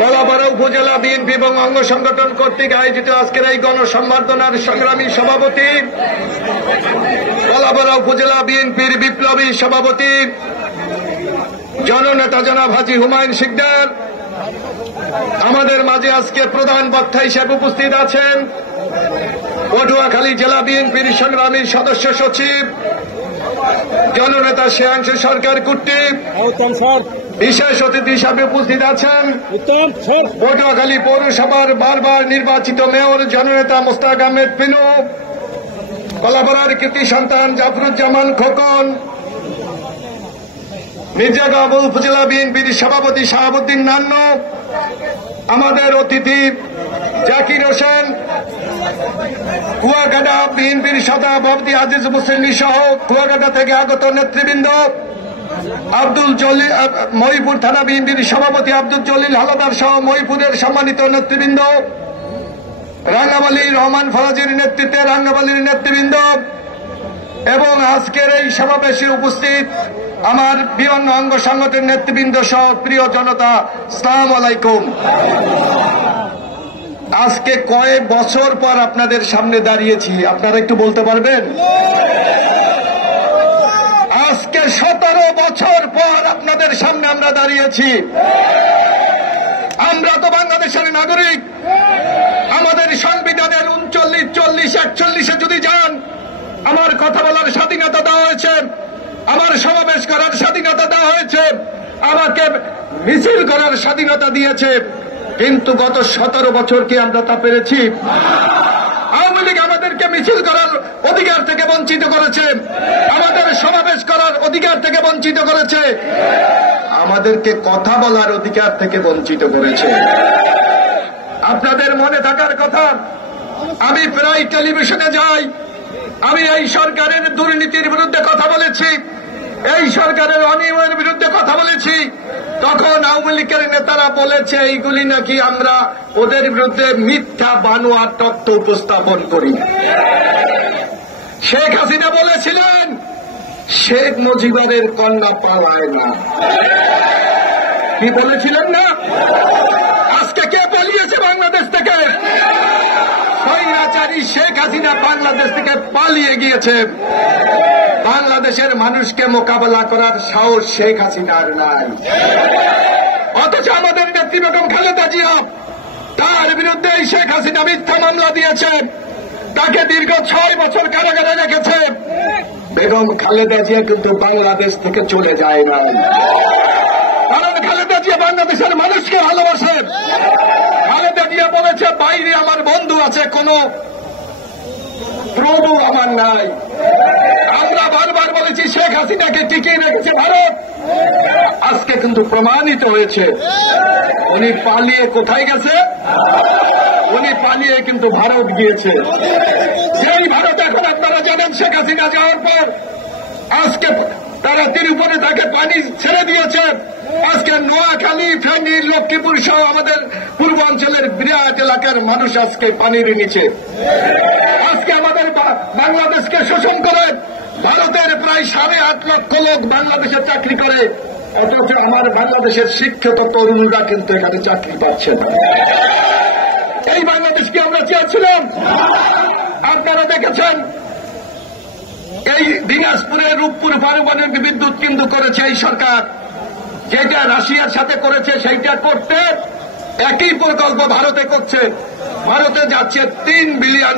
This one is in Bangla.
কলাপাড়া উপজেলা বিএনপি এবং অঙ্গ সংগঠন কর্তৃক আয়োজিত আজকের এই গণসংবর্ধনার সংগ্রামী সভাপতি, কলাপাড়া উপজেলা বিএনপির বিপ্লবী সভাপতি জননেতা জনাব হাজী হুমায়ুন শিকদার, আমাদের মাঝে আজকে প্রধান বক্তা হিসেবে উপস্থিত আছেন পটুয়াখালী জেলা বিএনপির সংগ্রামী সদস্য সচিব জননেতা শ্রেয়াংশু সরকার কুট্টি, বিশেষ অতিথি হিসাবে উপস্থিত আছেন পটুয়াখালী পৌরসভার বারবার নির্বাচিত মেয়র জননেতা মোস্তাক আহমেদ পিনু, কলাপাড়ার কৃতি সন্তান জাফরুজ্জামান খোকন, মির্জাগাঁও উপজেলা বিএনপির সভাপতি শাহাবুদ্দিন নান্নু, আমাদের অতিথি জাকির হোসেন, কুয়াকাটা বিএনপির সভাপতি আজিজ মুসলিম সহ কুয়াকাটা থেকে আগত নেতৃবৃন্দ, আব্দুল জলিল মহিপুর থানা বিএনপির সভাপতি আব্দুল জলিল হালদার সহ মহিপুরের সম্মানিত নেতৃবৃন্দ, রাঙ্গামালির রহমান ফরাজির নেতৃত্বে রাঙ্গামালির নেতৃবৃন্দ এবং আজকের এই সমাবেশে উপস্থিত আমার বিভিন্ন অঙ্গ সংগঠনের নেতৃবৃন্দ সহ প্রিয় জনতা, আসসালামু আলাইকুম। আজকে কয়েক বছর পর আপনাদের সামনে দাঁড়িয়েছি, আপনারা একটু বলতে পারবেন? আজকে 17 বছর পর আপনাদের সামনে আমরা দাঁড়িয়েছি। আমরা তো বাংলাদেশের নাগরিক। আমাদের সংবিধানের 39, 40, 41 যদি যান, আমার কথা বলার স্বাধীনতা দেওয়া হয়েছে, আমার সমাবেশ করার স্বাধীনতা দেওয়া হয়েছে, আমাকে মিছিল করার স্বাধীনতা দিয়েছে। কিন্তু গত 17 বছর কি আমরা তা পেরেছি? আওয়ামী লীগ আমাদেরকে মিছিল করার অধিকার থেকে বঞ্চিত করেছে, আমাদের সমাবেশ করার অধিকার থেকে বঞ্চিত করেছে, আমাদেরকে কথা বলার অধিকার থেকে বঞ্চিত করেছে। আপনাদের মনে থাকার কথা, আমি প্রায় টেলিভিশনে যাই, আমি এই সরকারের দুর্নীতির বিরুদ্ধে কথা বলেছি, এই সরকারের অনিয়মের বিরুদ্ধে কথা বলেছি। তখন আওয়ামী লীগের নেতারা বলেছে এইগুলি নাকি আমরা ওদের বিরুদ্ধে মিথ্যা বানোয়া তথ্য উপস্থাপন করি। শেখ হাসিনা বলেছিলেন শেখ মুজিবের কন্যা পালায় না, কি বলেছিলেন না? আজকে কে পালিয়েছে বাংলাদেশ থেকে? স্বৈরাচারী শেখ হাসিনা বাংলাদেশ থেকে পালিয়ে গিয়েছে। বাংলাদেশের মানুষকে মোকাবেলা করার সাহস শেখ হাসিনার নাই। অথচ আমাদের নেত্রী বেগম খালেদা জিয়া, তার বিরুদ্ধে শেখ হাসিনা মিথ্যা মামলা দিয়েছে, তাকে দীর্ঘ 6 বছর কারাগারে রেখেছে। বেগম খালেদা জিয়া কিন্তু বাংলাদেশ থেকে চলে যায় না, কারণ খালেদা জিয়া বাংলাদেশের মানুষকে ভালোবাসেন। খালেদা জিয়া বলেছে বাইরে আমার বন্ধু আছে, কোন প্রভু আমার নাই। আমরা বারবার বলেছি শেখ হাসিনাকে টিকিয়ে রেখেছে ভারত। আজকে কিন্তু প্রমাণিত হয়েছে উনি পালিয়ে কোথায় গেছে? উনি পালিয়ে কিন্তু ভারত গিয়েছে। সেই ভারত এখন আপনারা জানেন শেখ হাসিনা যাওয়ার পর আজকে তারা তিরুপতি তাকে পানি ছেড়ে দিয়েছে। আজকে নোয়াখালী, ফেনী, লক্ষ্মীপুর সহ আমাদের পূর্বাঞ্চলের বিরাট এলাকার মানুষ আজকে পানির নিচে। আজকে আমাদের বাংলাদেশকে শোষণ করে ভারতের প্রায় 8.5 লক্ষ লোক বাংলাদেশে চাকরি করে, অথচ আমার বাংলাদেশের শিক্ষিত তরুণরা কিন্তু এখানে চাকরি পাচ্ছে না। এই বাংলাদেশ কি আমরা চেয়েছিলাম? আপনারা দেখেছেন এই দিনাজপুরের রূপপুর পারমাণবিক বিদ্যুৎ কেন্দ্র করেছে এই সরকার, যেটা রাশিয়ার সাথে করেছে সেইটা করতে একই প্রকল্প ভারতে করছে। ভারতে যাচ্ছে $3 বিলিয়ন।